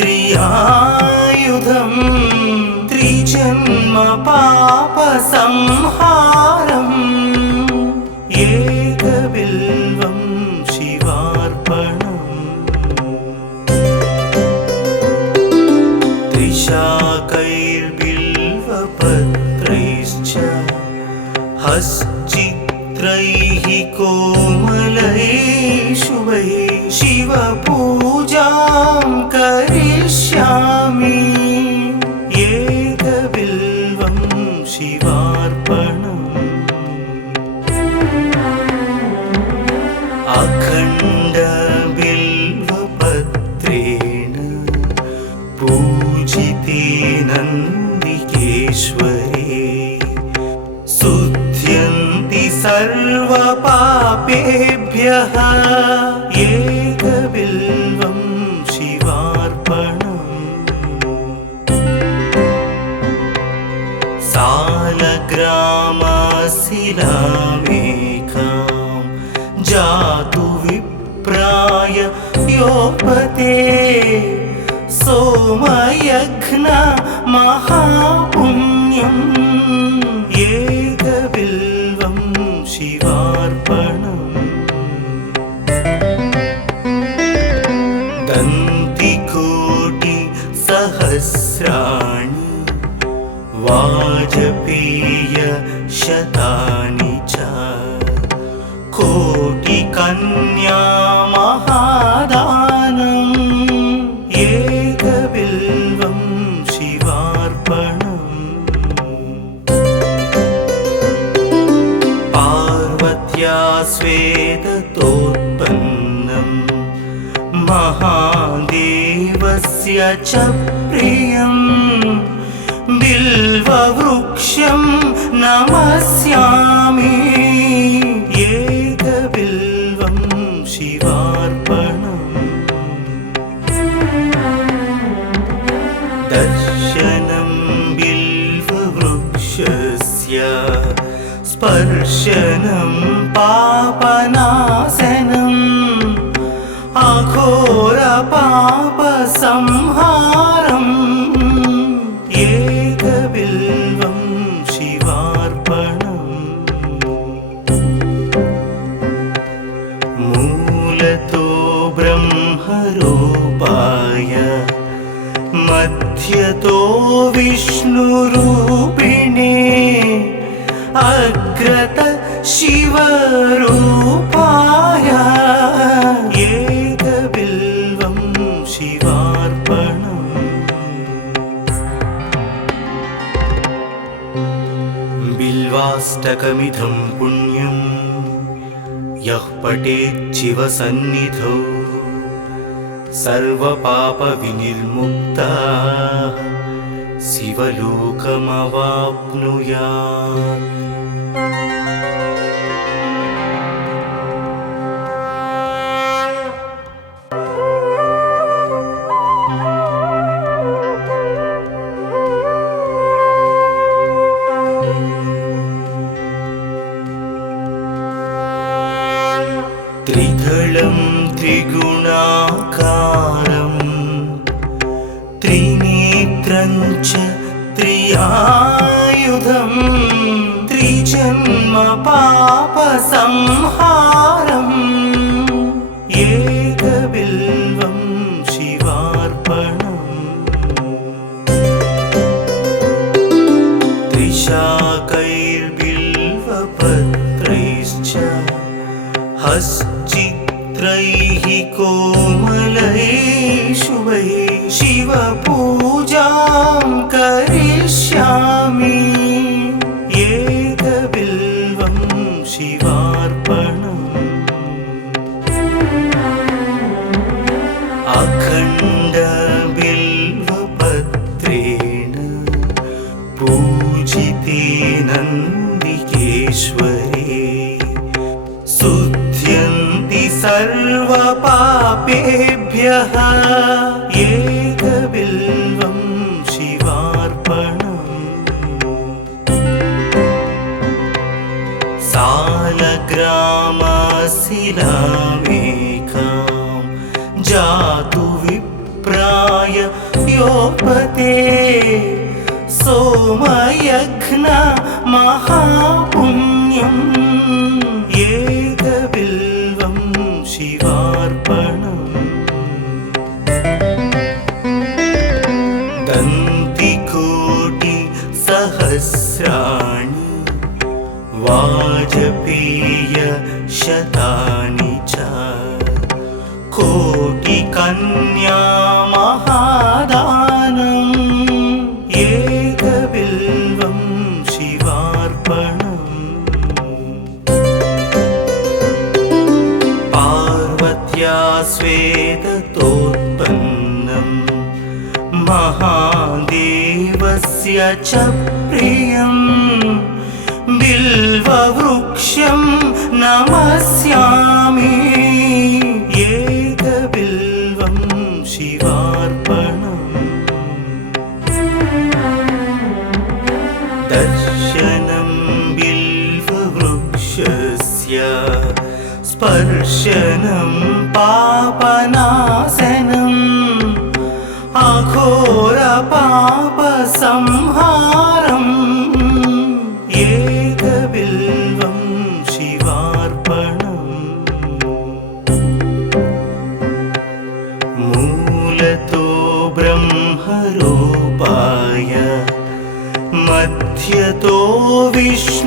त्रियायुधं त्रिजन्म पापसंहारम् एकबिल्वं शिवार्पणम् त्रिशाकैर्बिल्वपत्रैश्च हश्चित्रैः कोमलैः शुभैः शिवपूजां करिष्यामि एकबिल्वं शिवार्पणम् अखण्डबिल्वपत्रेण पूजिते नन्दिकेश्वरे शुध्यन्ति सर्वपापेभ्यः एकबिल्वं शिवार्पणम् सालग्रामशिलामेकां जातु विप्राय योपते सोमयज्ञ महापुण्यम् एकबिल्वं शिवार्पणम् दन्तिकोटिसहस्राणि वाजपेयशतानि च कोटिकन्या महादानम् एकबिल्वं शिवार्पणम् पार्वत्या श्वेततोत्पन्नं महादेवस्य च प्रियं बिल्ववृक्षं नमस्यामि एकबिल्वं शिवार्पणम् दर्शनं बिल्ववृक्षस्य स्पर्शनं पापनाशनम् अघोरपापसंहारम् एकबिल्वं शिवार्पणम् मूलतो ब्रह्मरूपाय मध्यतो विष्णुरूपिणे अग्रत शिवरूपाय एकबिल्वं शिवार्पणम् बिल्वाष्टकमिदं पुण्यं यः पठेत् शिवसन्निधौ सर्वपापविनिर्मुक्तः शिवलोकमवाप्नुयात् त्रिदलं त्रिगुणाकारं त्रिनेत्रं च त्रियायुधं त्रिजन्म पापसंहारम् एकबिल्वं शिवार्पणम् त्रिशाकैर्बिल्वपत्रैश्च हश्चित्रैः कोमलैः शुभैः शिवपूजां करिष्यामि एकबिल्वं शिवार्पणम् अखण्डबिल्वपत्रेण पूजिते नन्दिकेश्वरे शुध्यन्ति सर्वपापेभ्यः एकबिल्वं योपते सोमयघ्न महापुण्यम् एकबिल्वं शिवार्पणम् दन्तिकोटि सहस्राणि वाजपेय शतानि च कोटिकन्या महादानम् एकबिल्वं शिवार्पणम् पार्वत्या स्वेदतोत्पन्नम् महादेवस्य च प्रियम् बिल्ववृक्षं नमस्यामि एकबिल्वं शिवार्पणम् दर्शनं बिल्ववृक्षस्य स्पर्शनं पापनाशनम् अघोरपापसंहारम् एकबिल्वं शिवार्पणम् मूलतो ब्रह्मरूपाय मध्यतो विष्णुरूपिणे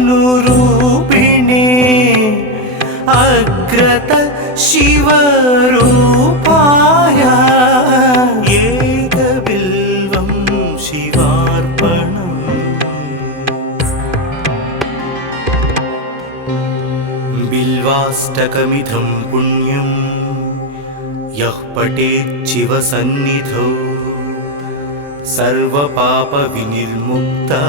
अग्रत शिवरूपाय एकबिल्वं शिवार्पणम् बिल्वाष्टकमिदं पुण्यं यः पठेत् शिवसन्निधौ सर्वपापविनिर्मुक्तः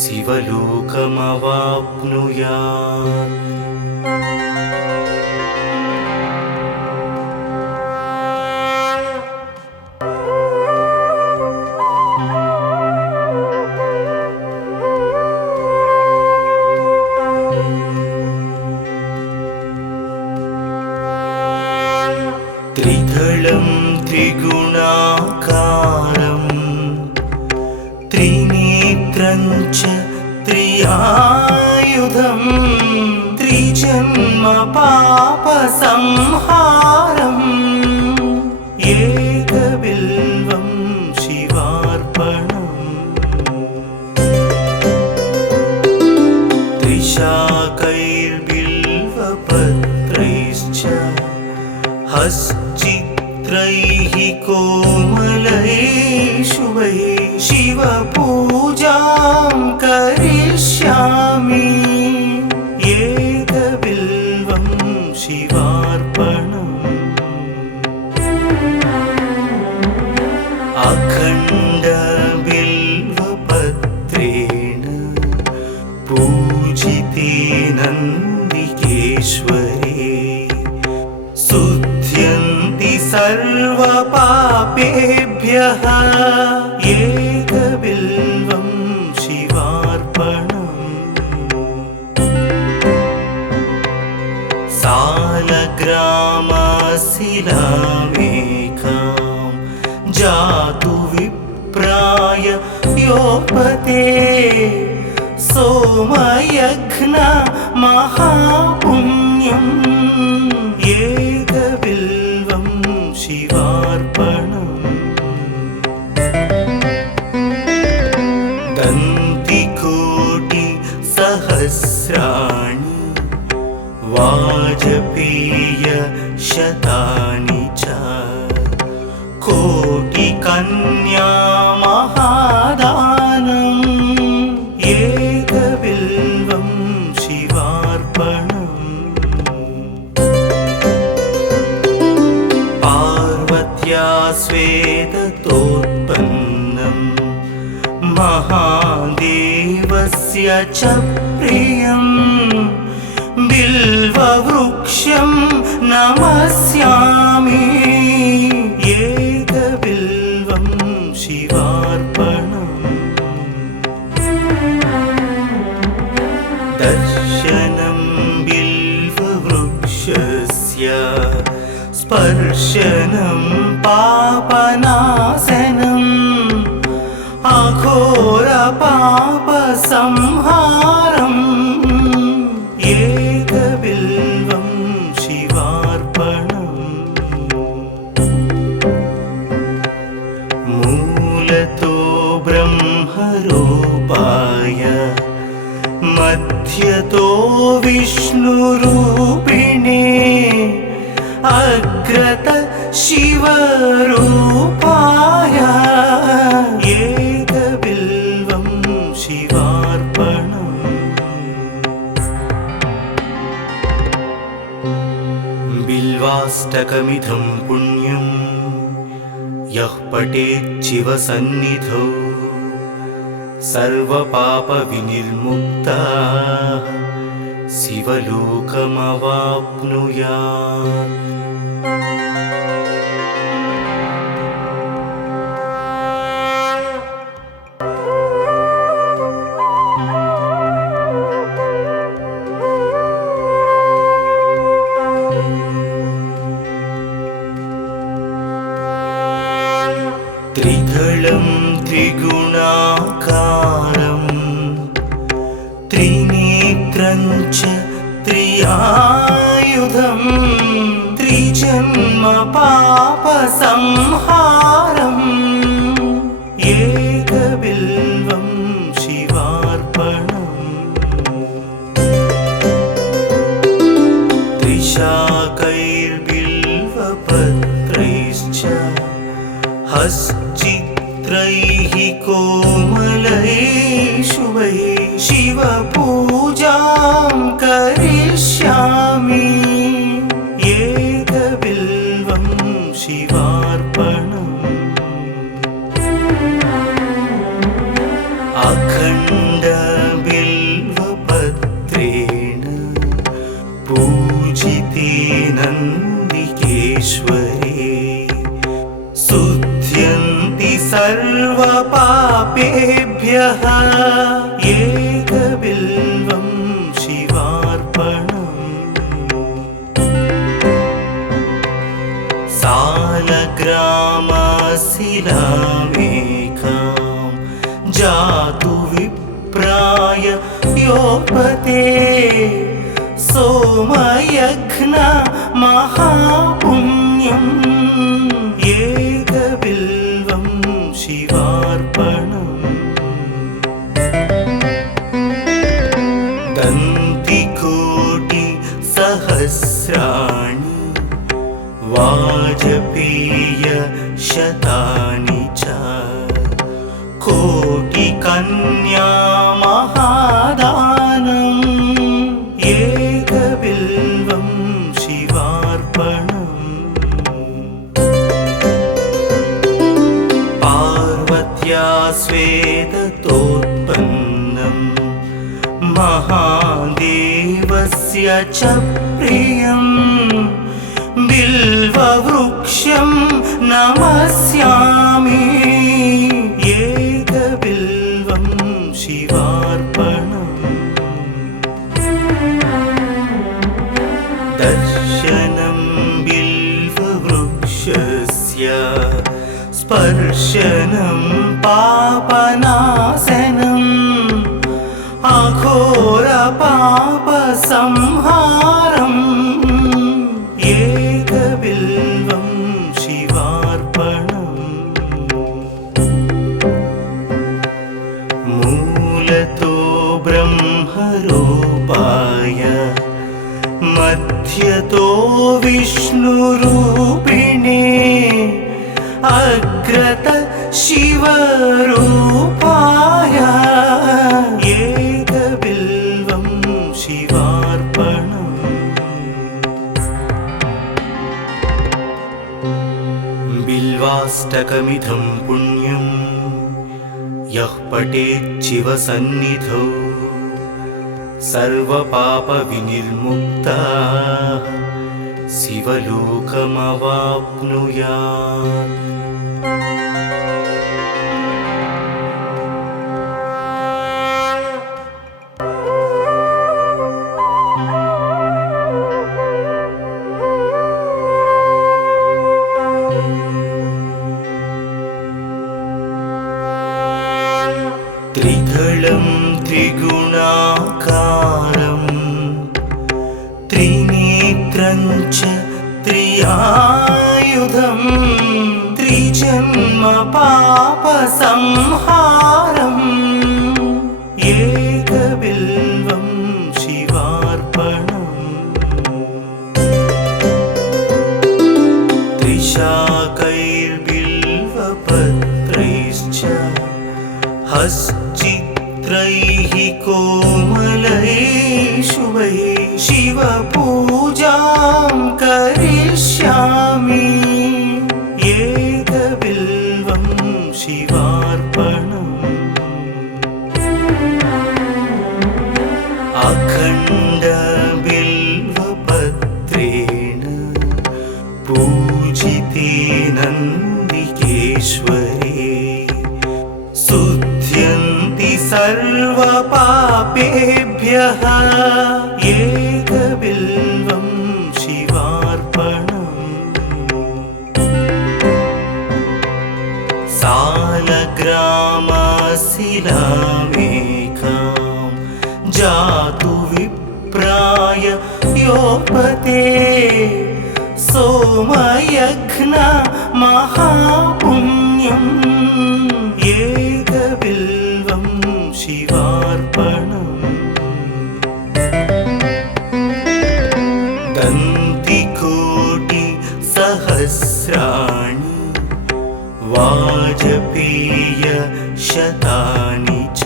शिवलोकमवाप्नुयात् त्रिदलं त्रिगुणाकारं त्रिनेत्रं च त्रियायुधं त्रिजन्म पापसंहारम् एकबिल्वं शिवार्पणम् त्रिशाकैर्बिल्वपत्रैश्च हश्चित्रैः कोमलैः शुभैः शिवपूजां करिष्यामि एकबिल्वं शिवार्पणम् अखण्डबिल्वपत्रेण पूजिते नन्दिकेश्वरे शुद्ध्यन्ति सर्वपापेभ्यः एकबिल्वं शिवार्पणम् सालग्रामशिलामेकां जातु विप्राय योपते सोमयघ्न महापुण्यम् एकबिल्वं शिवार्पणम् दन्तिकोटि सहस्राणि वाजपेय शतानि च कोटिकन्या महादानम् एकबिल्वं शिवार्पणम् पार्वत्या स्वेदतोत्पन्नम् महादेवस्य च प्रियम् बिल्ववृक्षं नमस्यामि एकबिल्वं शिवार्पणम् दर्शनं बिल्ववृक्षस्य स्पर्शनं पाप मध्यतो विष्णुरूपिणे अग्रत शिवरूपाय एकबिल्वं शिवार्पणम्। बिल्वाष्टकमिदं पुण्यं यः पठेत् शिवसन्निधौ सर्वपापविनिर्मुक्तः शिवलोकमवाप्नुयात्। त्रिदलं त्रिगुणाकारं त्रिनेत्रं च त्रियायुधं त्रिजन्म पापसंहारम् एकबिल्वं शिवार्पणम्। त्रिशाकैर्बिल्वपत्रैश्च हश्चित्रैः कोमलैः शुभैः शिवपूजां करिष्यामि एकबिल्वं शिवार्पणम्। अखण्डबिल्वपत्रेण पूजिते नन्दिकेश्वरे शुद्ध्यन्ति सर्वपापेभ्यः एकबिल्वं शिवार्पणम्। सालग्रामशिलामेकां जातु विप्राय योपते सोमयज्ञ महापुण्यम् एकबिल्वं शिवार्पणम्। दन्तिकोटिसहस्राणि वाजपेयशतानि च कोटिकन्या महादानम् एकबिल्वं शिवार्पणम्। पार्वत्या स्वेदतोत्पन्नं महादेवस्य च प्रियं बिल्ववृक्षं नमस्यामि एकबिल्वं शिवार्पणम्। दर्शनं बिल्ववृक्षस्य स्पर्शनं पापनाशनम् अघोरपापसंहारम् एकबिल्वं शिवार्पणम्। मूलतो ब्रह्मरूपाय मध्यतो विष्णुरूपिणे अग्रत शिवरूपाय एकबिल्वं शिवार्पणम्। बिल्वाष्टकमिदं पुण्यं यः पठेत् शिवसन्निधौ सर्वपापविनिर्मुक्तः शिवलोकमवाप्नुयात्। त्रिदलं त्रिगुणाकारं त्रिनेत्रं च त्रियायुधं त्रिजन्म पापसंहारम् एकबिल्वं शिवपूजां हश्चित्रैः कोमलैः शुभैः शिवपूजां करिष्यामि एकबिल्वं शिवार्पणम् अखण्डबिल्वपत्रेण पूजिते नन्दिकेश्वरे शुध्यन्ति सर्वपापेभ्यः एकबिल्वं शिवार्पणम् सालग्रामशिलामेकां जातु विप्राय योपते सोमयज्ञ महापुण्यम् एकबिल्वं शिवार्पणम् दन्तिकोटिसहस्राणि वाजपेयशतानि च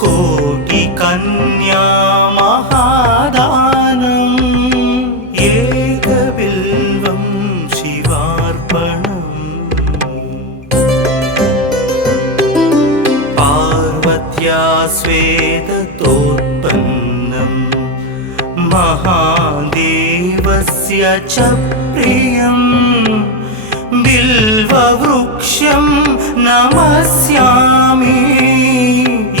कोटिकन्या महादानम् एकबिल्वं शिवार्पणम् पार्वत्या स्वेदतोत्पन्नं महादेवस्य च प्रियं बिल्ववृक्षं नमस्यामि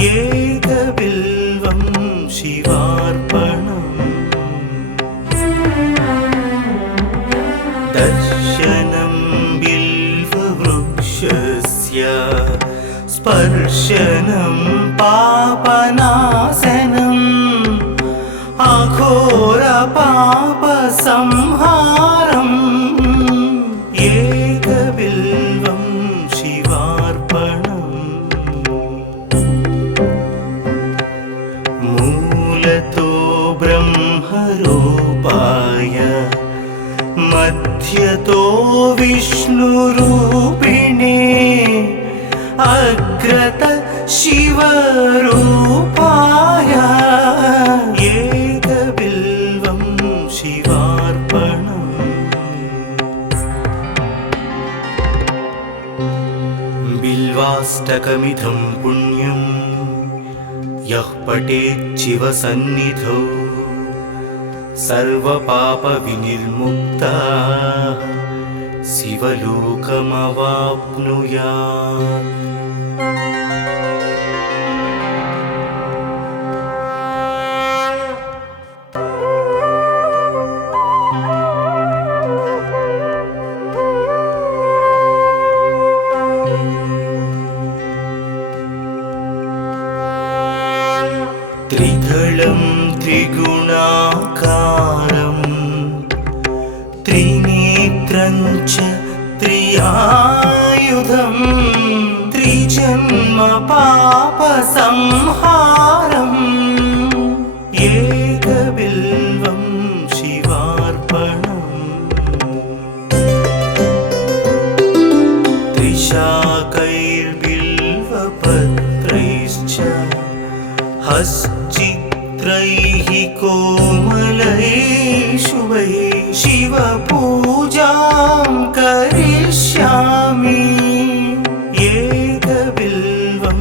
एकबिल्वं शिवार्पणम् दर्शनं बिल्ववृक्षस्य स्पर्शनं पापनाशनम् अघोरपापसंहारम् एकबिल्वं शिवार्पणम् मूलतो ब्रह्मरूपाय मध्यतो विष्णुरूपिणे अग्रत शिवरूपाय एकबिल्वं शिवार्पणम् बिल्वाष्टकमिदं पुण्यं यः पठेत् शिवसन्निधौ सर्वपापविनिर्मुक्तः शिवलोकमवाप्नुयात् त्रिदलं त्रिगुणाकारं त्रिनेत्रं च त्रियायुधं त्रिजन्म पापसंहारम् एकबिल्वं शिवार्पणम् त्रिशाकैर्बिल्वपत्रैश्च हश्चित्रैः कोमलैः शुभैः शिवपूजां करिष्यामि एकबिल्वं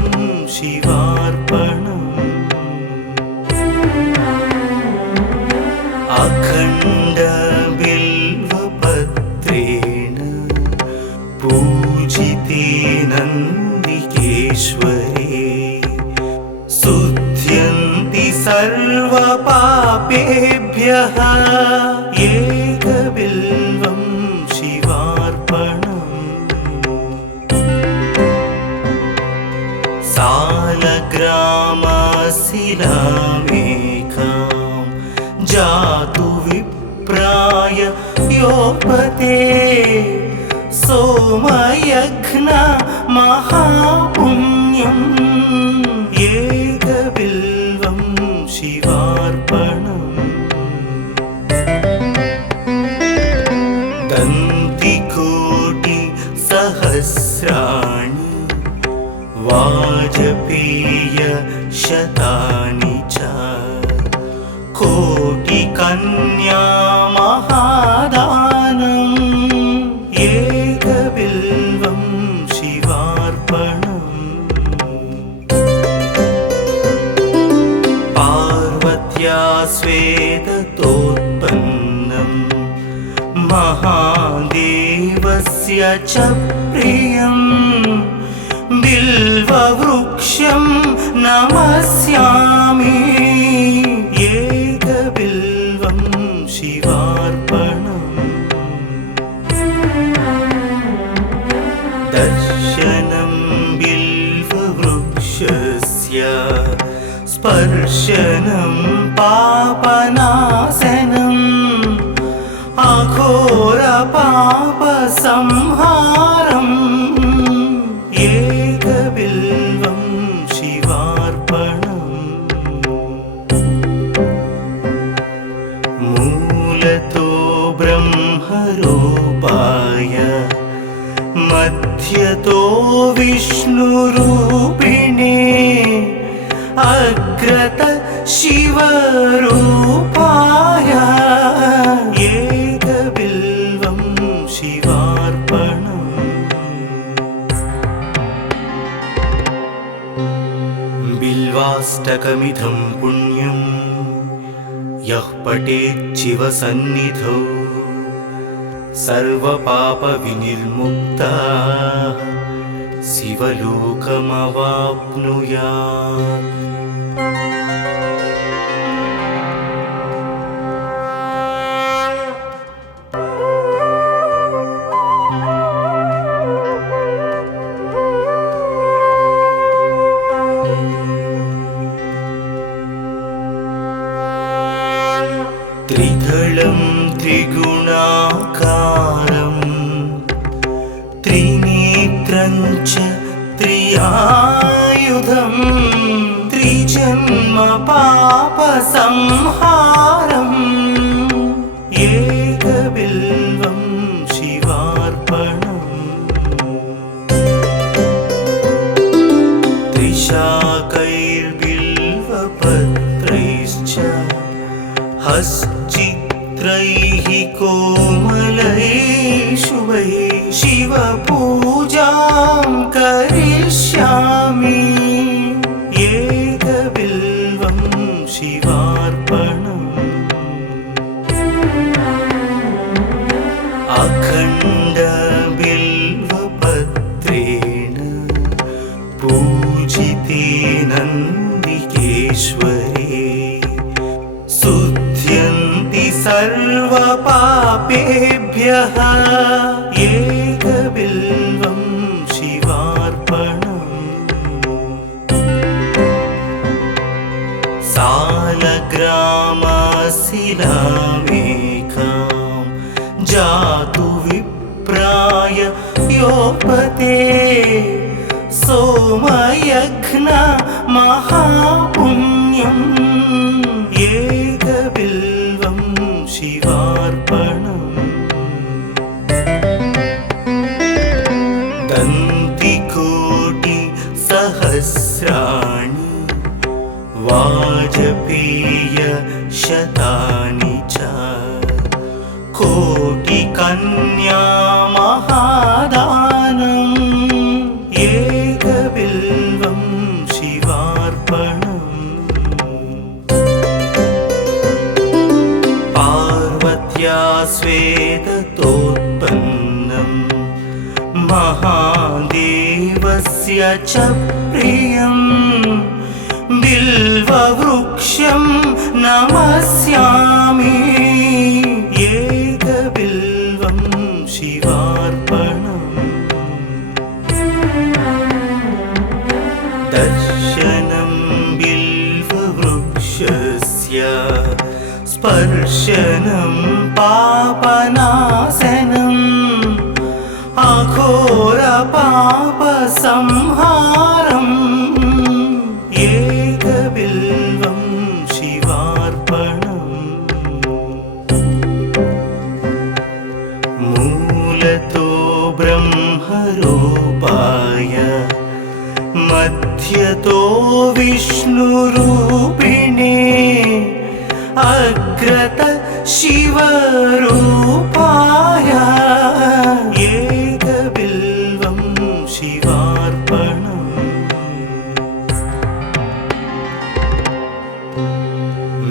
शिवार्पणम् अखण्डबिल्वपत्रेण पूजिते नन्दिकेश्वरे शुध्यन्ति सर्वपापेभ्यः एकबिल्वं शिवार्पणम् सालग्रामशिलामेकां जातु विप्राय योपते सोमयज्ञ महापुण्यम् एकबिल्वं शिवार्पणम् दन्तिकोटिसहस्राणि सहस्राणि वाजपेय शतानि च कोटिकन्या महादानम् एकबिल्वं शिवार्पणम् पार्वत्या स्वेदतोत्पन्नम् महादेवस्य च प्रियम् बिल्ववृक्षं नमस्यामि एकबिल्वं शिवार्पणम् दर्शनं बिल्ववृक्षस्य स्पर्शनं पापनाशनम् अघोरपापसंहारम् एकबिल्वं शिवार्पणम् मूलतो ब्रह्मरूपाय मध्यतो विष्णुरूपिणे अग्रत शिवरूपाय एकबिल्वं शिवार्पणम् बिल्वाष्टकमिदं पुण्यं यः पठेत् शिवसन्निधौ सर्वपापविनिर्मुक्तः शिवलोकमवाप्नुयात्। त्रिदलं त्रिगुणाकारं त्रिनेत्रं च त्रियायुधं त्रिजन्म पापसंहारम् एकबिल्वं शिवार्पणम् त्रिशाकैर्बिल्वपत्रैश्च हश्चित्रैः कोमलैः शुभैः शिवपूजां करिष्यामि एकबिल्वं शिवार्पणम् अखण्डबिल्वपत्रेण पूजिते नन्दिकेश्वरे शुध्यन्ति सर्वपापेभ्यः एकबिल्वं शिवार्पणम् सालग्रामशिलामेकां जातु विप्राय योपते सोमयज्ञ महापुण्यम् एकबिल्वं शिवार्पणम् दन्तिकोटिसहस्राणि वाजपेय शतानि च कोटिकन्या महादानम् एकबिल्वं शिवार्पणम् पार्वत्या स्वेदतोत्पन्नम् महादेवस्य च प्रियम् बिल्ववृक्षं नमस्यामि एकबिल्वं शिवार्पणम् दर्शनं बिल्ववृक्षस्य स्पर्शनं पापनाशनम् अघोरपापसंहारम् एकबिल्वं शिवार्पणम् मूलतो ब्रह्म शिवरूपाय मध्यतो विष्णुरूपिणे अग्रत शिवरूपाय एकबिल्वं शिवार्पणम्।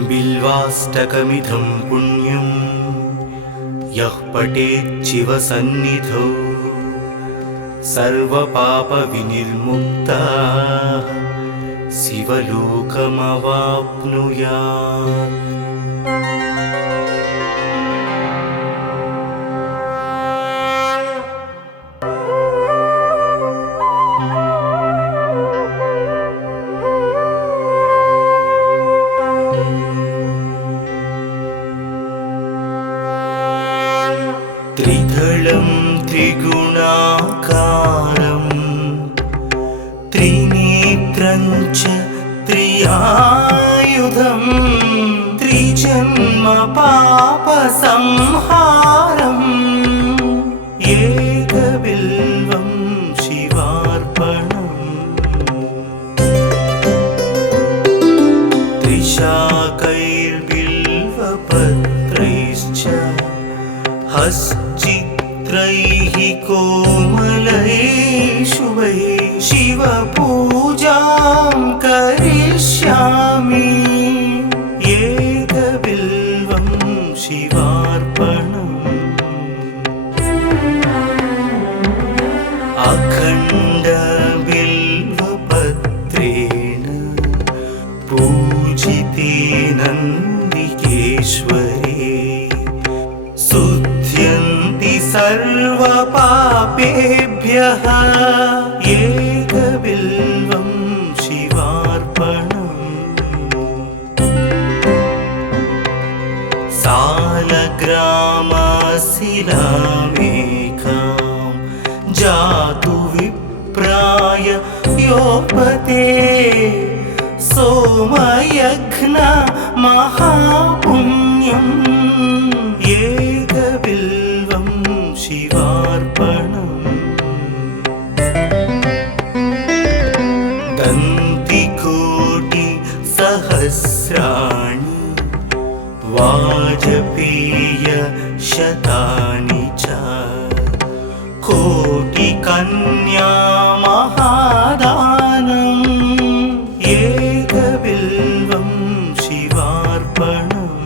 बिल्वाष्टकमिदं पुण्यं यः पठेत् शिवसन्निधौ सर्वपापविनिर्मुक्तः शिवलोकमवाप्नुयात्। त्रिदलं त्रिगुणाकारं त्रिनेत्रं च त्रियायुधं त्रिजन्म पापसंहारम् एकबिल्वं शिवार्पणम्। त्रिशाकैर्बिल्वपत्रैश्च हश्चित्रैः कोमलैः शुभैः शिवपूजां करिष्यामि एकबिल्वं शिवार्पणम्। अखण्डबिल्वपत्रेण पूजिते नन्दिकेश्वरे शुध्यन्ति सर्वपापेभ्यः एकबिल्वं शिवार्पणम्। सालग्रामशिलामेकां जातु विप्राय योपते सोमयज्ञ महापुण्यम् एकबिल्वं शिवार्पणम्। दन्तिकोटिसहस्राणि वाजपेयशतानि च कोटिकन्या महादानम् एकबिल्वं शिवार्पणम्।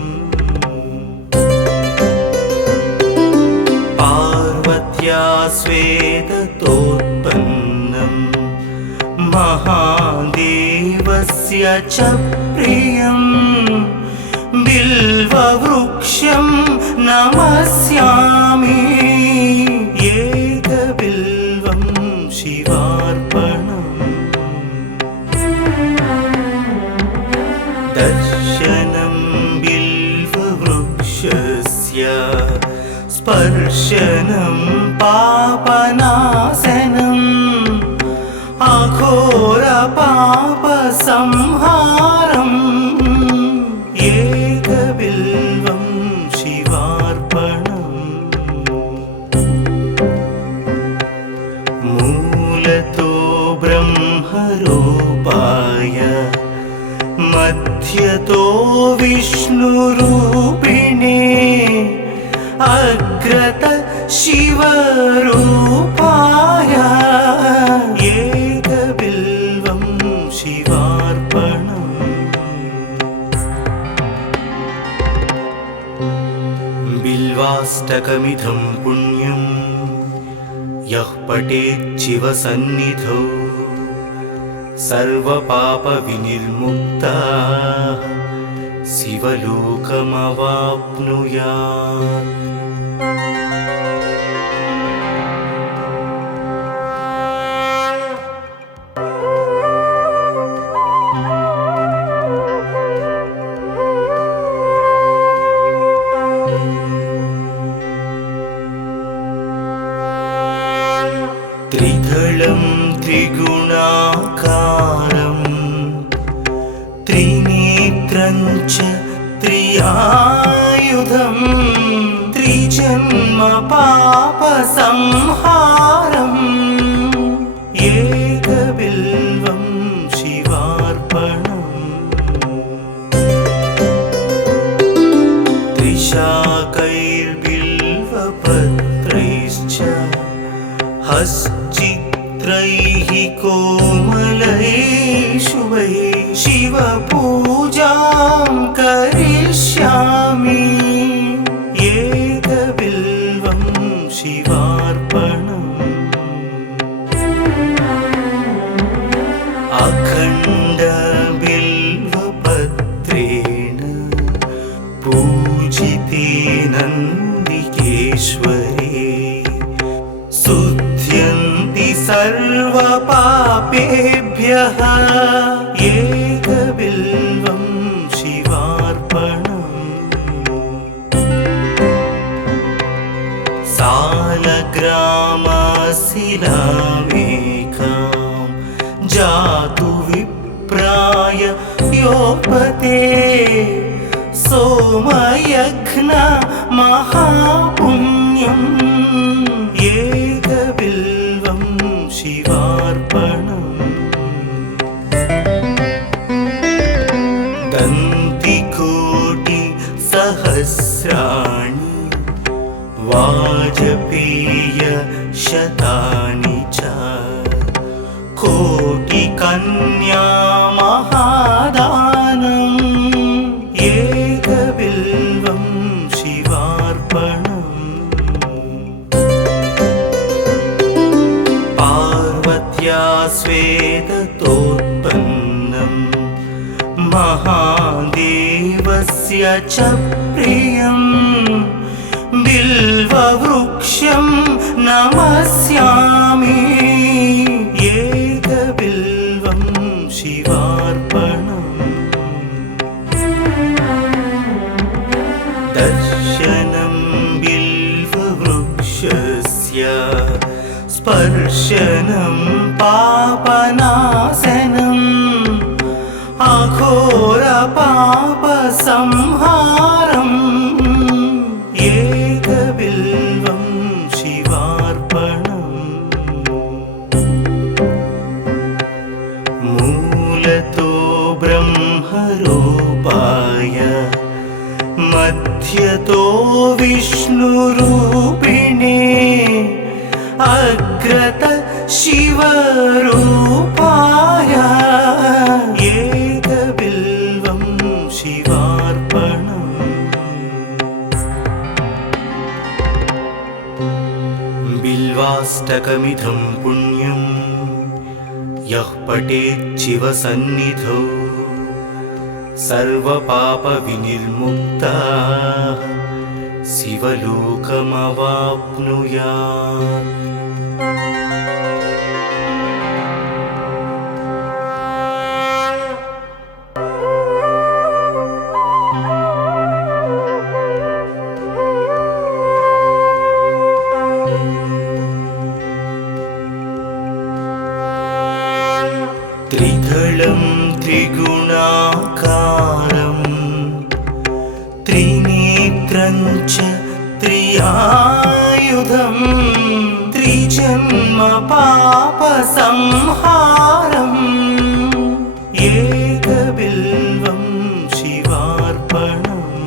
पार्वत्या स्वेदतोत्पन्नं महादेवस्य च प्रियं बिल्ववृक्षं नमस्यामि एकबिल्वं शिवार्पणम्। दर्शनं बिल्ववृक्षस्य स्पर्शनं पापनाशनम् अघोरपापसंहारम् एकबिल्वं शिवार्पणम्। मूलतो ब्रह्मरूपाय मध्यतो विष्णुरूपिणे अग्रत शिवरूपाय एकबिल्वं शिवार्पणम्। बिल्वाष्टकमिदं पुण्यं यः पठेत् शिवसन्निधौ सर्वपापविनिर्मुक्तः शिवलोकमवाप्नुयात्। त्रिदलं त्रिगुणाकारं त्रिनेत्रं च त्रियायुधं त्रिजन्म पापसंहारम् हश्चित्रैः कोमलैः शुभैः शिवपूजां करिष्यामि एकबिल्वं शिवार्पणम् अखण्डबिल्वपत्रेण पूजिते नन्दिकेश्वरे शुध्यन्ति सर्वपापेभ्यः एकबिल्वं शिवार्पणम् सालग्रामशिलामेकां जातु विप्राय योपते सोमयज्ञ महापुण्यम् एकबिल्वं शिवार्पणम् दन्तिकोटिसहस्राणि वाजपेयशतानि च कोटिकन्या महादानम् एकबिल्वं शिवार्पणम् पार्वत्या स्वेदतोत्पन्नं महादेवस्य च प्रियम् बिल्ववृक्षं नमस्यामि एकबिल्वं शिवार्पणम् दर्शनं बिल्ववृक्षस्य स्पर्शनं पापनाशनम् अघोरपापसंहारम् एकबिल्वं शिवार्पणम् मूलतो ब्रह्मरूपाय मध्यतो विष्णुरूपिणे अग्रत शिवरूपाय एकबिल्वं शिवार्पणम् बिल्वाष्टकमिदं पुण्यं यः पठेत् शिवसन्निधौ सर्वपापविनिर्मुक्तः शिवलोकमवाप्नुयात्। त्रिदलं त्रिगुणाकारं त्रिनेत्रं च त्रियायुधं त्रिजन्म पापसंहारम् एकबिल्वं शिवार्पणम्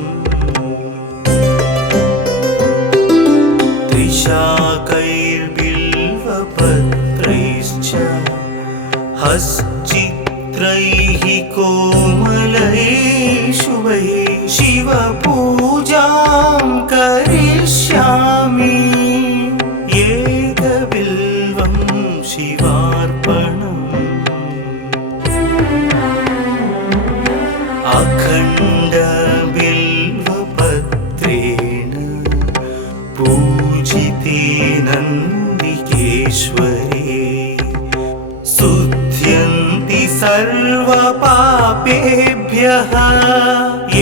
त्रिशाकैर्बिल्वपत्रैश्च हश्चित्रैः कोमलैः शुभैः शिवपूजां करिष्यामि एकबिल्वं शिवार्पणम् अखण्डबिल्वपत्रेण पूजिते नन्दिकेश्वरे शुध्यन्ति सर्वपापेभ्यः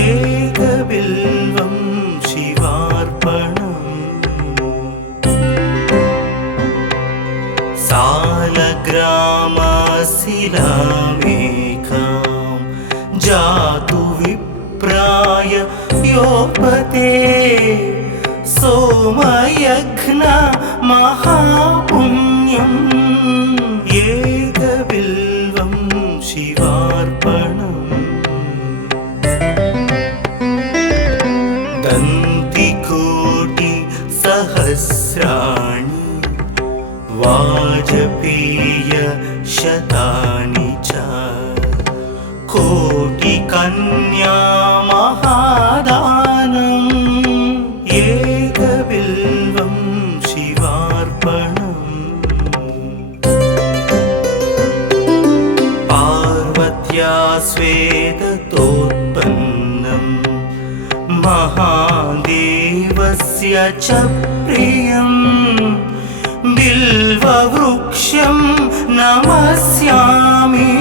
एकबिल्वं शिवार्पणम् सालग्रामशिलामेकां जातु विप्राय योपते सोमयज्ञ महापुण्यम् एकबिल्वं शिवार्पणम् दन्तिकोटिसहस्राणि वाजपेय शतानि च कोटिकन्या महादानम् एकबिल्वं शिवार्पणम् पार्वत्या स्वेदतोत्पन्नं महादेवस्य च प्रियम् बिल्ववृक्षं नमस्यामि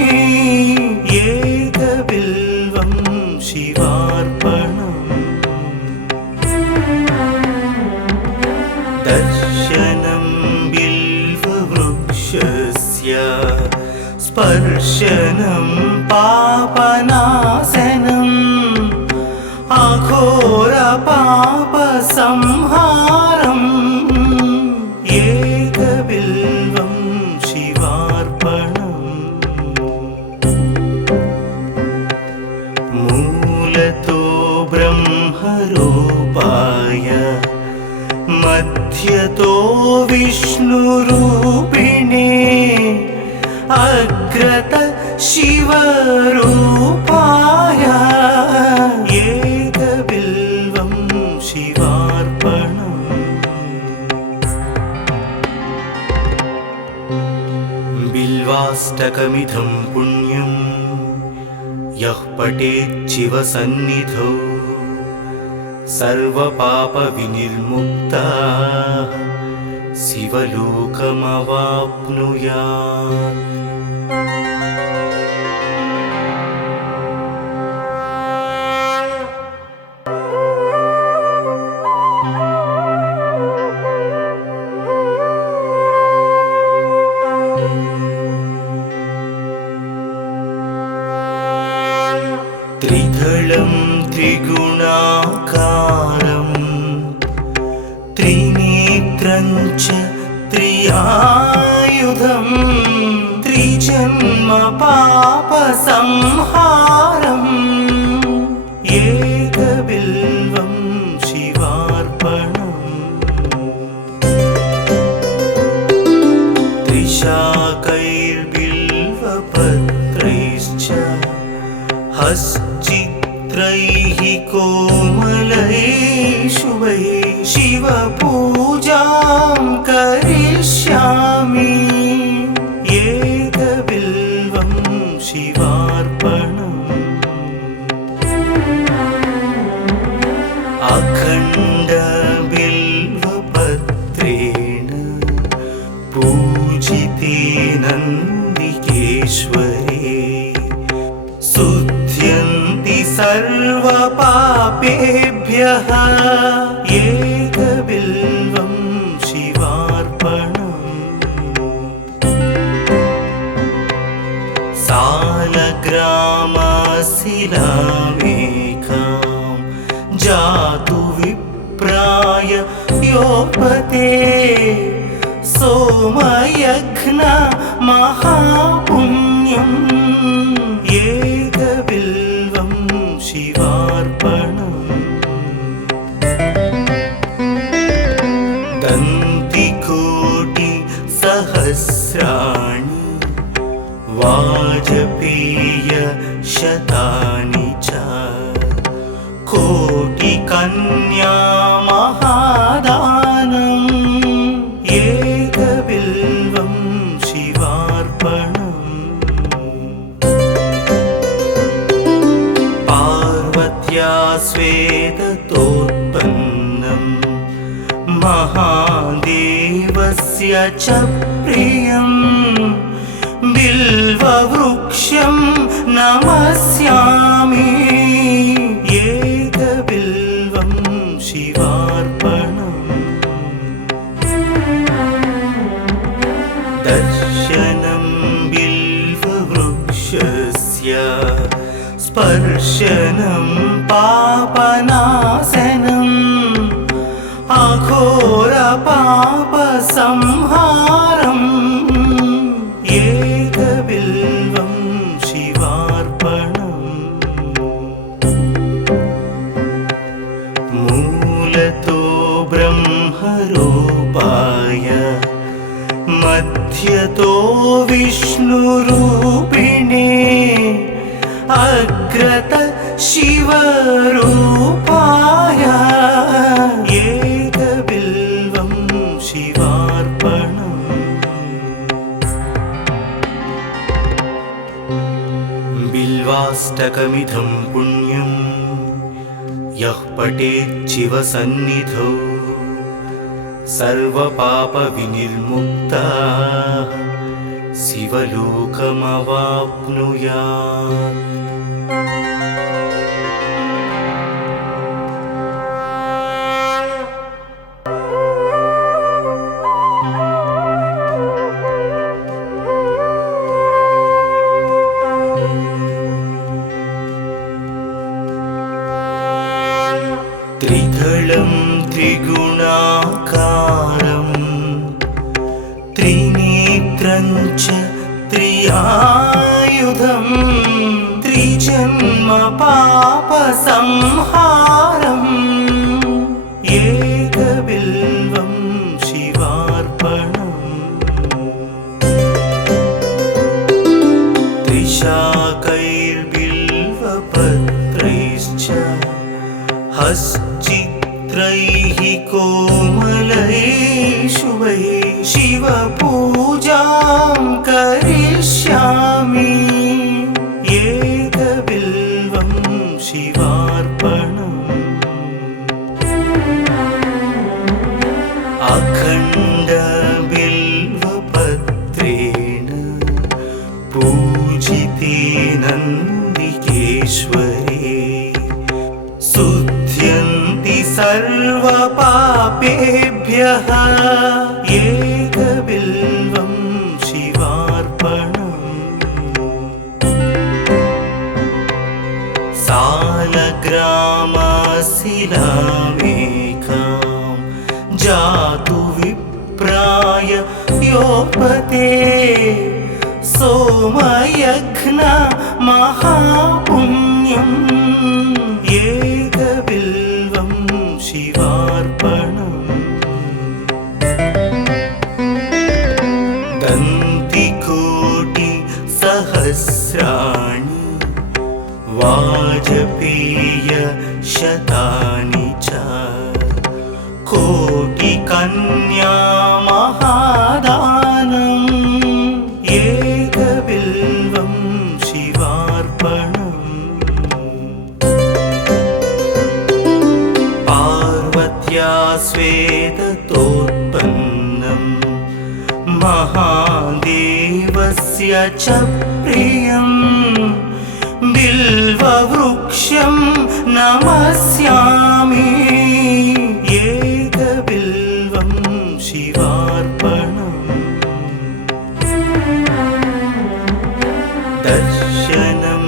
एकबिल्वं शिवार्पणम् दर्शनं बिल्ववृक्षस्य स्पर्शनं पापनाशनम् अघोरपापसंहारम् एकबिल्वं शिवार्पणम् मूलतो ब्रह्मरूपाय मध्यतो विष्णुरूपिणे अग्रत शिवरूपाय एकबिल्वं शिवार्पणम् बिल्वाष्टकमिदं पुण्यं यः पठेत् शिवसन्निधौ सर्वपापविनिर्मुक्तः शिवलोकमवाप्नुयात्। त्रिदलं त्रिगुणाकारं त्रिनेत्रं च त्रियायुधं त्रिजन्म पापसंहारम् एकबिल्वं शिवार्पणम् त्रिशाकैर्बिल्वपत्रैश्च हश्चित्रैः कोमलैः शुभैः शिवपूजां करिष्यामि एकबिल्वं शिवार्पणम् अखण्डबिल्वपत्रेण पूजिते नन्दिकेश्वरे शुध्यन्ति सर्वपापेभ्यः एकबिल्वं शिवार्पणम् सालग्रामशिलामेकां जातु विप्राय योपते सोमयज्ञ महापुण्यम् एकबिल्वं शिवार्पणम् दन्तिकोटिसहस्राणि वाजपेय शतानि च कोटिकन्या महादानम् एकबिल्वं शिवार्पणम् पार्वत्या स्वेदतोत्पन्नं महादेवस्य च प्रियम् बिल्ववृक्षं नमस्यामि एकबिल्वं शिवार्पणम् दर्शनं बिल्ववृक्षस्य स्पर्शनं पापनाशनम् अघोरपापसंहारम् एकबिल्वं शिवार्पणम् मूलतो ब्रह्मरूपाय मध्यतो विष्णुरूपिणे अग्रत शिवरूपाय एकबिल्वं शिवार्पणम्। बिल्वाष्टकमिदं पुण्यं यः पठेत् शिवसन्निधौ सर्वपापविनिर्मुक्तः शिवलोकमवाप्नुयात्। त्रिदलं त्रिगुणाकारं त्रिनेत्रं च त्रियायुधं त्रिजन्म पापसंहारम् एकबिल्वं शिवार्पणम्। त्रिशाकैर्बिल्वपत्रैश्च हश्चित्रैः कोमलैः शुभैः शिवपूजां करिष्यामि एकबिल्वं शिवार्पणम्। अखण्डबिल्वपत्रेण पूजिते नन्दिकेश्वरे शुद्ध्यन्ति सर्वपापेभ्यः एकबिल्वं शिवार्पणम्। सालग्रामशिलामेकां जातु विप्राय योपते सोमयज्ञ महापुण्यम् एकबिल्वं शिवार्पणम्। दन्तिकोटिसहस्राणि वाजपेयशतानि च कोटिकन्या महादानम् एकबिल्वं शिवार्पणम्। पार्वत्या श्वेततोत्पन्नं महादेवस्य च प्रियं बिल्ववृक्षं नमस्यामि एकबिल्वं शिवार्पणम्। दर्शनं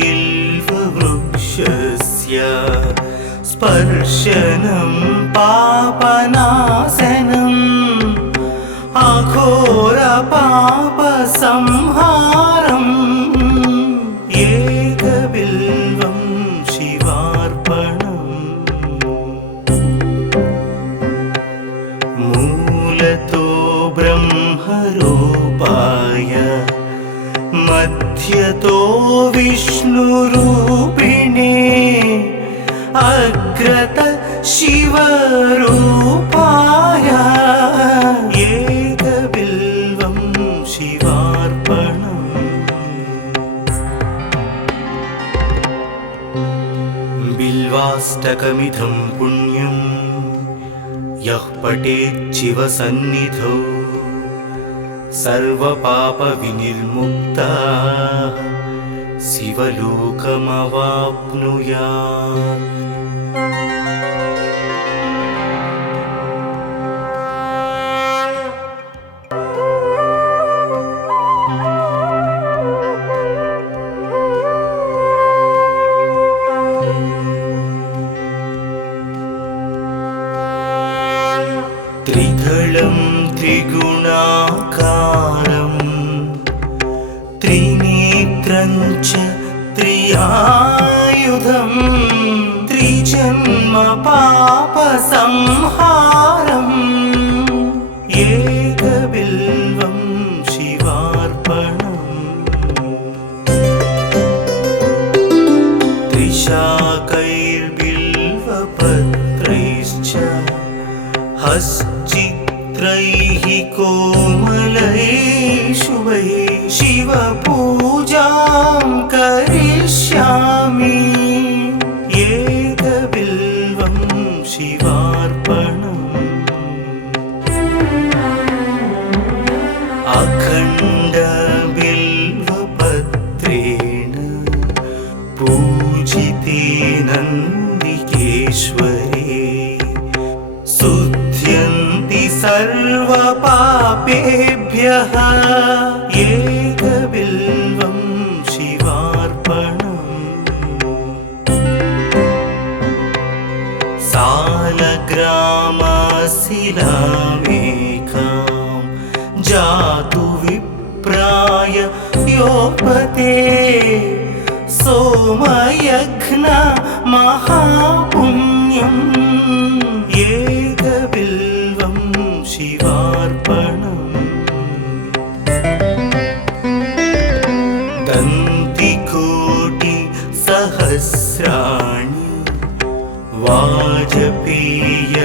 बिल्ववृक्षस्य स्पर्शनं पापनाशनम् अघोरपापसंहारम् एकबिल्वं शिवार्पणम्। मूलतो ब्रह्मरूपाय मध्यतो विष्णुरूपिणे अग्रत शिवरूपाय एकबिल्वं शिवार्पणम्। बिल्वाष्टकमिदं पुण्यं यः पठेत् शिवसन्निधौ सर्वपापविनिर्मुक्तः शिवलोकमवाप्नुयात्। त्रिदलं त्रिगुणाकारं त्रिनेत्रं च त्रियायुधं त्रिजन्म शिव पूजां करिष्यामि एकबिल्वं शिवार्पणम् अखण्डबिल्वपत्रेण पूजिते नन्दिकेश्वरे शुध्यन्ति सर्वपापेभ्यः एकबिल्वं शिवार्पणम् सालग्रामशिलामेकां जातु विप्राय योपते सोमयज्ञ महापुण्यम् एकबिल्वं शिवार्पणम् दन्तिकोटिसहस्राणि वाजपेय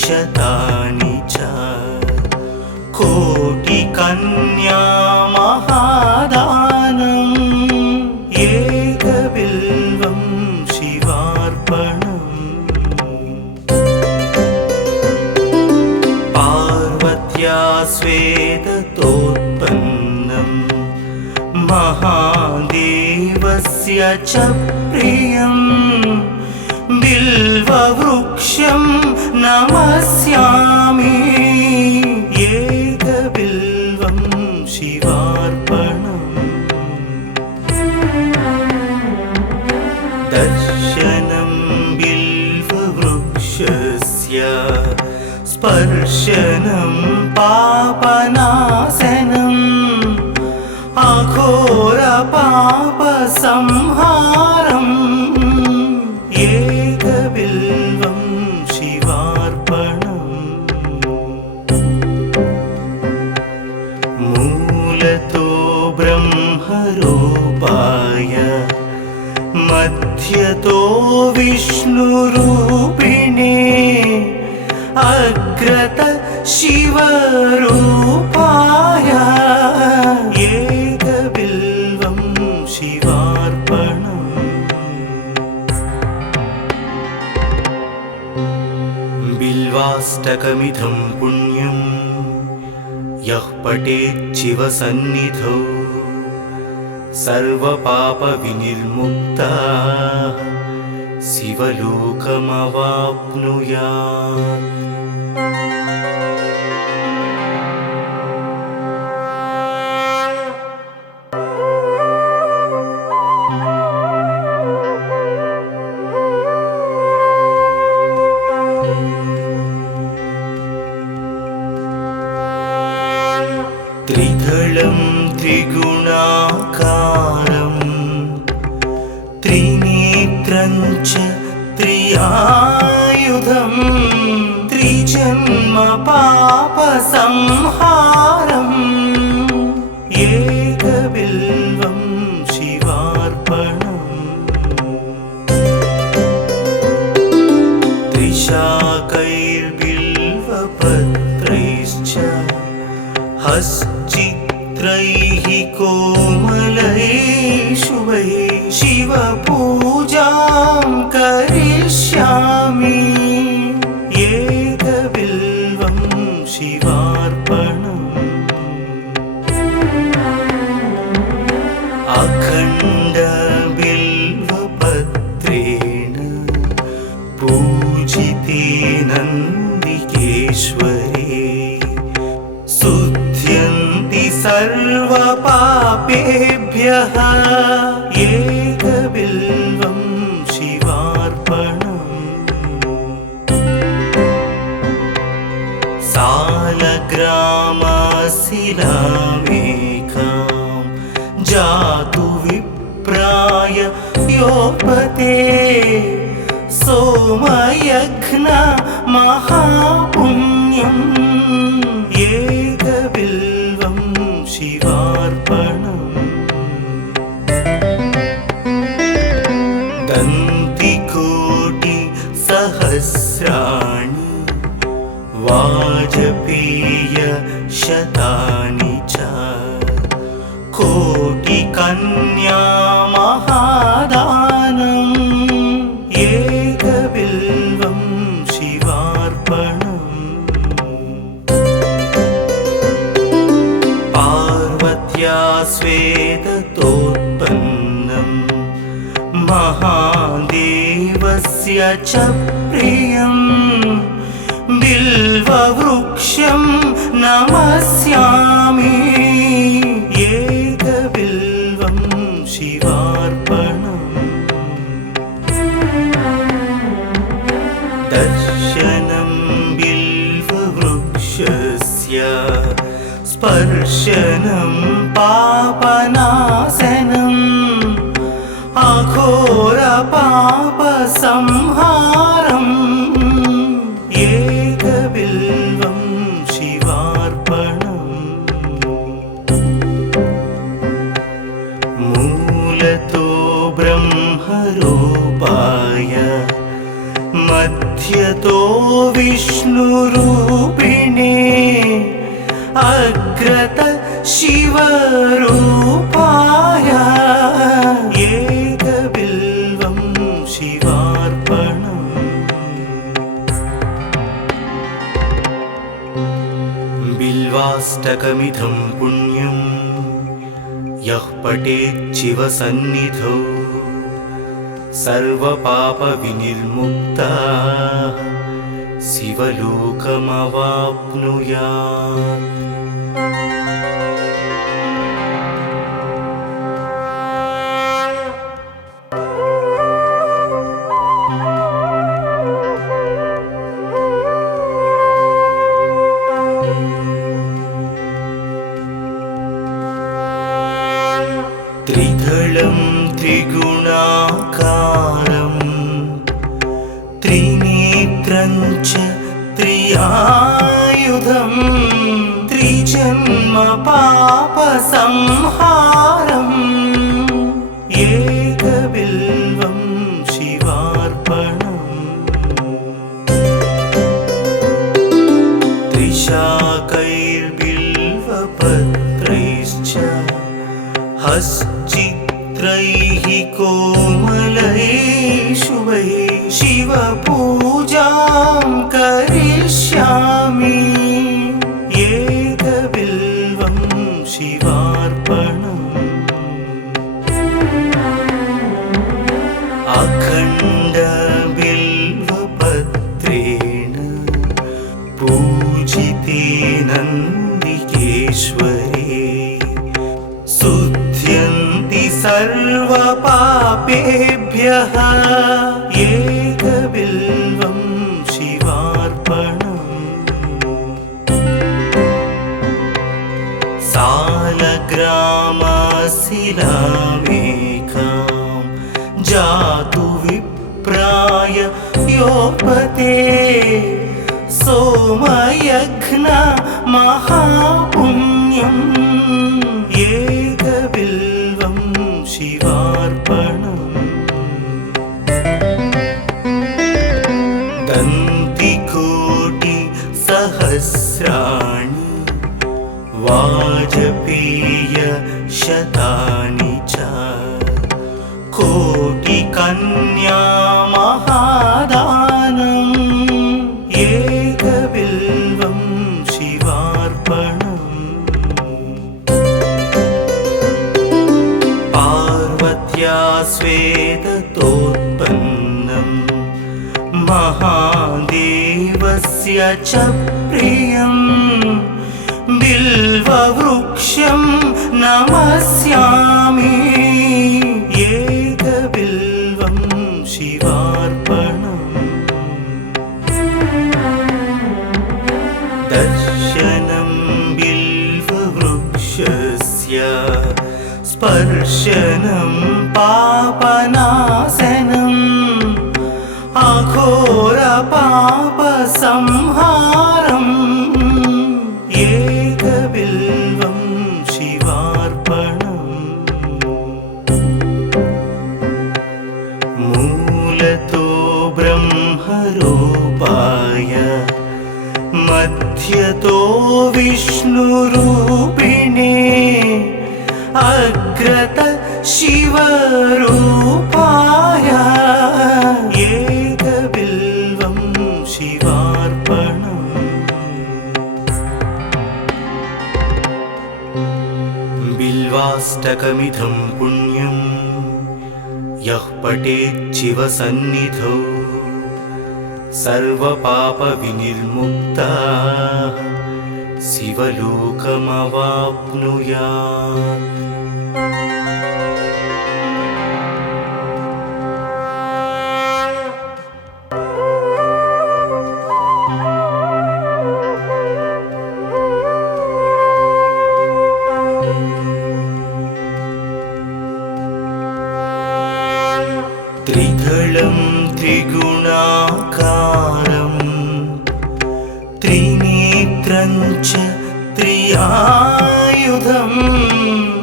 शतानि च कोटिकन्या महादानम् एकबिल्वं शिवार्पणम् पार्वत्या स्वेदतोत्पन्नं महादेवस्य च प्रियम् बिल्ववृक्षं नमस्यामि एकबिल्वं शिवार्पणम् दर्शनं बिल्ववृक्षस्य स्पर्शनं पापनाशनम् अघोरपापसंहारम् एकबिल्वं शिवार्पणम् मूलतो ब्रह्मरूपाय मध्यतो विष्णुरूपिणे अग्रत शिवरूपाय एकबिल्वं शिवार्पणम् बिल्वाष्टकमिदं पुण्यं यः पठेत् शिवसन्निधौ सर्वपापविनिर्मुक्तः शिवलोकमवाप्नुयात् त्रिदलं त्रिगुणाकारं त्रिनेत्रं च त्रियायुधं त्रिजन्म पापसंहारम् एकबिल्वं शिवार्पणम् त्रिशाकैर्बिल्वपत्रैश्च हश्चित्रैः कोमलैः शुभैः शिवपूजां करिष्यामि एकबिल्वं शिवार्पणम् अखण्डबिल्वपत्रेण पूजिते नन्दिकेश्वरे शुध्यन्ति सर्वपापेभ्यः एकबिल्वं शिवार्पणम् सालग्रामशिलामेकां जातु विप्राय योपते सोमयज्ञ महापुण्यम् एकबिल्वं शिवार्पणम् दन्तिकोटिसहस्राणि वाजपेय शतानि च कन्या महादानम् एकबिल्वं शिवार्पणम् पार्वत्या स्वेदतोत्पन्नं महादेवस्य च प्रियम् बिल्ववृक्षं नमस्यामि एकबिल्वं शिवार्पणम् दर्शनं बिल्ववृक्षस्य स्पर्शनं पापनाशनम् अघोरपापसंहारम् एकबिल्वं शिवार्पणम् मूलतो ब्रह्मरूपाय मध्यतो विष्णुरूपिणे अग्रत शिवरूपाय एकबिल्वं शिवार्पणम् बिल्वाष्टकमिदं पुण्यं यः पठेत् शिवसन्निधौ सर्वपापविनिर्मुक्तः शिवलोकमवाप्नुयात् त्रिदलं त्रिगुणाकारं त्रिनेत्रं च त्रियायुधं त्रिजन्म पापसंहारम् एकबिल्वं शिवार्पणम् त्रिशाकैर्बिल्वपत्रैश्च हश्चित्रैः कोमलैः शुभैः शिवपूजां करिष्यामि एकबिल्वं शिवार्पणम् अखण्डबिल्वपत्रेण पूजिते नन्दिकेश्वरे शुध्यन्ति सर्वपापेभ्यः एकबिल्वं शिवार्पणम् सालग्रामशिलामेकां जातु विप्राय योपते सोमयज्ञ महापुण्यम् एकबिल्वं शिवार्पणम् दन्तिकोटिसहस्राणि वाजपेयशतानि च कोटिकन्या महादानम् एकबिल्वं शिवार्पणम् पार्वत्या स्वेदतोत्पन्नं महादेवस्य च प्रियम् बिल्ववृक्षं नमस्यामि एकबिल्वं शिवार्पणम् दर्शनं बिल्ववृक्षस्य स्पर्शनं पापनाशनम् अघोरपापसंहारम् एकबिल्वं शिवार्पणम् मूलतो ब्रह्मरूपाय मध्यतो विष्णुरूपिणे अग्रत शिवरूपाय एकबिल्वं शिवार्पणम्। बिल्वाष्टकमिदं पुण्यं यः पठेत् शिवसन्निधौ सर्वपापविनिर्मुक्तः शिवलोकमवाप्नुयात्। त्रिदलं त्रिगुणाकारं त्रिनेत्रं च त्रियायुधं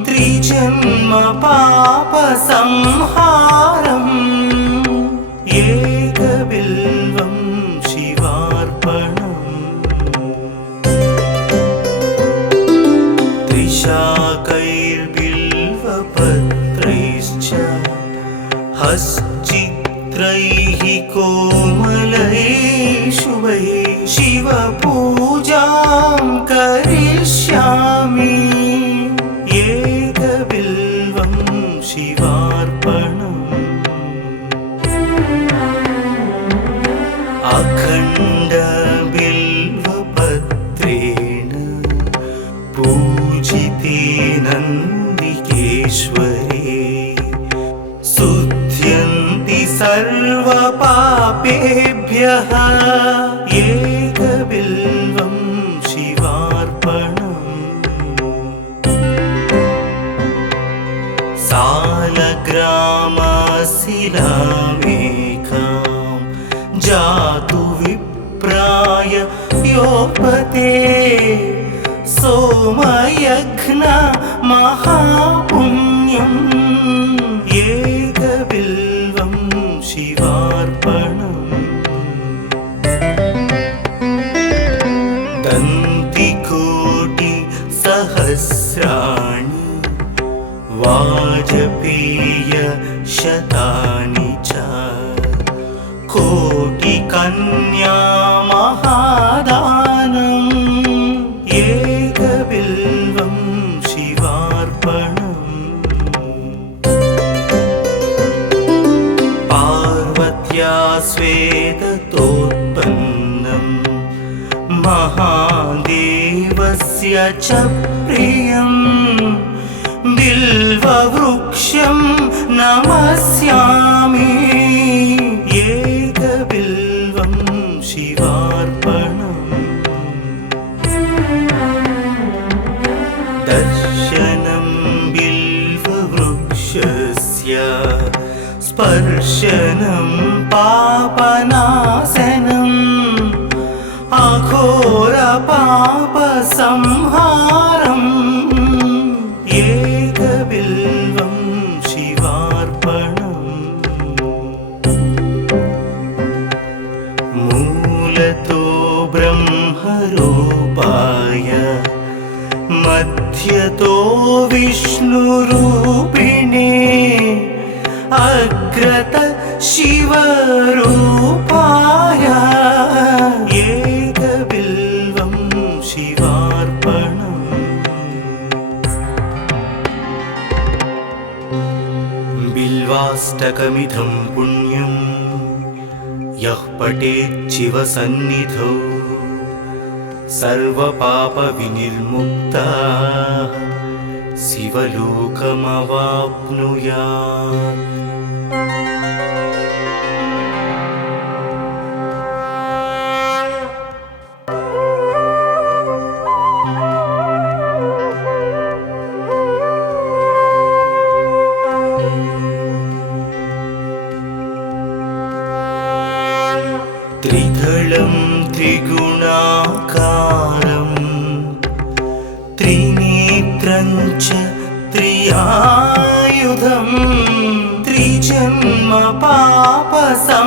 त्रिजन्म पापसंहारम् एकबिल्वं शिवार्पणम्। त्रिशाकैर्बिल्वपत्रैश्च हश्चित्रैः कोमलैः शुभैः शिवपूजां करिष्यामि एकबिल्वं शिवार्पणम्। अखण्डबिल्वपत्रेण पूजिते नन्दिकेश्वरे शुध्यन्ति सर्वपापेभ्यः एकबिल्वं शिवार्पणम्। सालग्रामशिलामेकां जातु विप्राय योपते सोमयज्ञ महापुण्यम् एकबिल्वं शिवार्पणम्। दन्तिकोटिसहस्राणि वाजपेयशतानि च कोटिकन्या महादानम् एकबिल्वं शिवार्पणम्। पार्वत्या स्वेदतोत्पन्नं महादेवस्य च प्रियं बिल्ववृक्षं नमस्यामि एकबिल्वं शिवार्पणम्। दर्शनं बिल्ववृक्षस्य स्पर्शनं पापनाशनम् अघोरपापसंहारम् एकबिल्वं शिवार्पणम्। मूलतो ब्रह्मरूपाय मध्यतो विष्णुरूपिणे अग्रत शिवरूपाय एकबिल्वं शिवार्पणम्। बिल्वाष्टकमिदं पुण्यं यः पठेत् शिवसन्निधौ सर्वपापविनिर्मुक्तः शिवलोकमवाप्नुयात्। त्रिदलं त्रिगुणाकारं त्रिनेत्रं च त्रियायुधं त्रिजन्म पापसंहारम्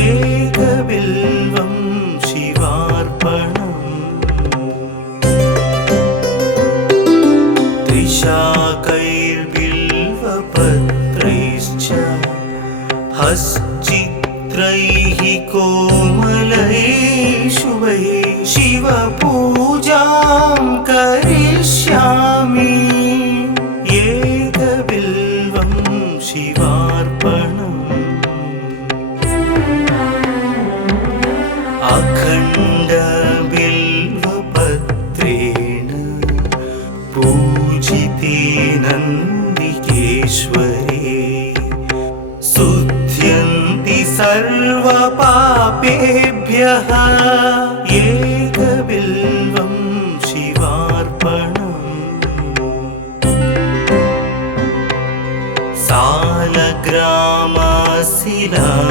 एकबिल्वं शिवार्पणम्। त्रिशाकैर् कोमलैः शुभैः शिवपूजां करिष्यामि एकबिल्वं शिवार्पणम् अखण्डबिल्वपत्रेण पूजिते नन्दिकेश्वरे शुध्यन्ति सर्वपापेभ्यः एकबिल्वं शिवार्पणम्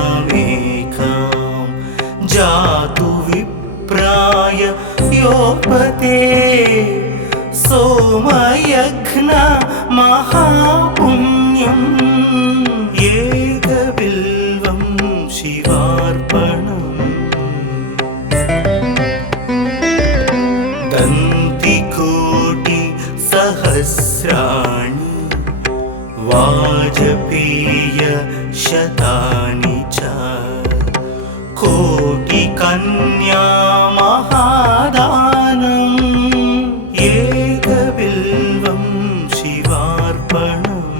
सालग्रामशिलामेकां जातु विप्राय योपते सोमयज्ञ महापुण्यम् एकबिल्वं शिवार्पणम् दन्तिकोटिसहस्राणि वाजपेयशतानि च कोटिकन्या महादानम् एकबिल्वं शिवार्पणम्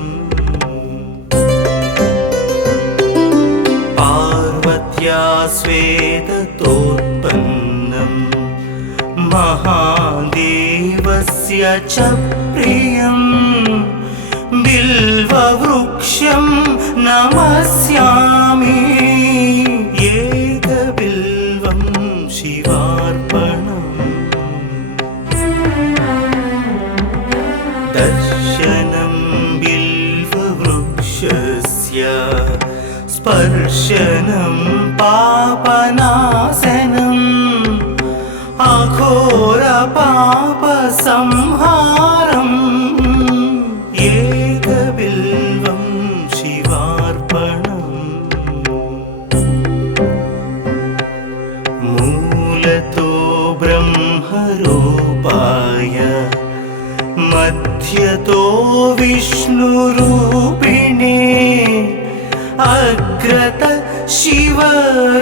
पार्वत्या स्वेदतोत्पन्नं महादेवस्य च प्रियम् बिल्ववृक्षं नमस्यामि एकबिल्वं शिवार्पणम् दर्शनं बिल्ववृक्षस्य स्पर्शनं पापनाशनम् अघोरपापसंहारम् एकबिल्वं शिवार्पणम् मूलतो ब्रह्मरूपाय मध्यतो विष्णुरूपिणे अग्रत शिवरूपाय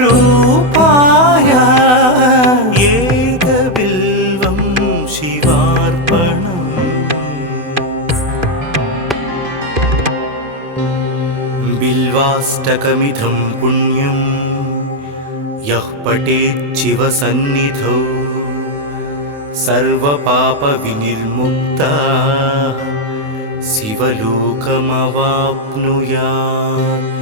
एकबिल्वं शिवार्पणम् बिल्वाष्टकमिदं पुण्यं यः पठेत् शिवसन्निधौ सर्वपापविनिर्मुक्तः शिवलोकमवाप्नुयात्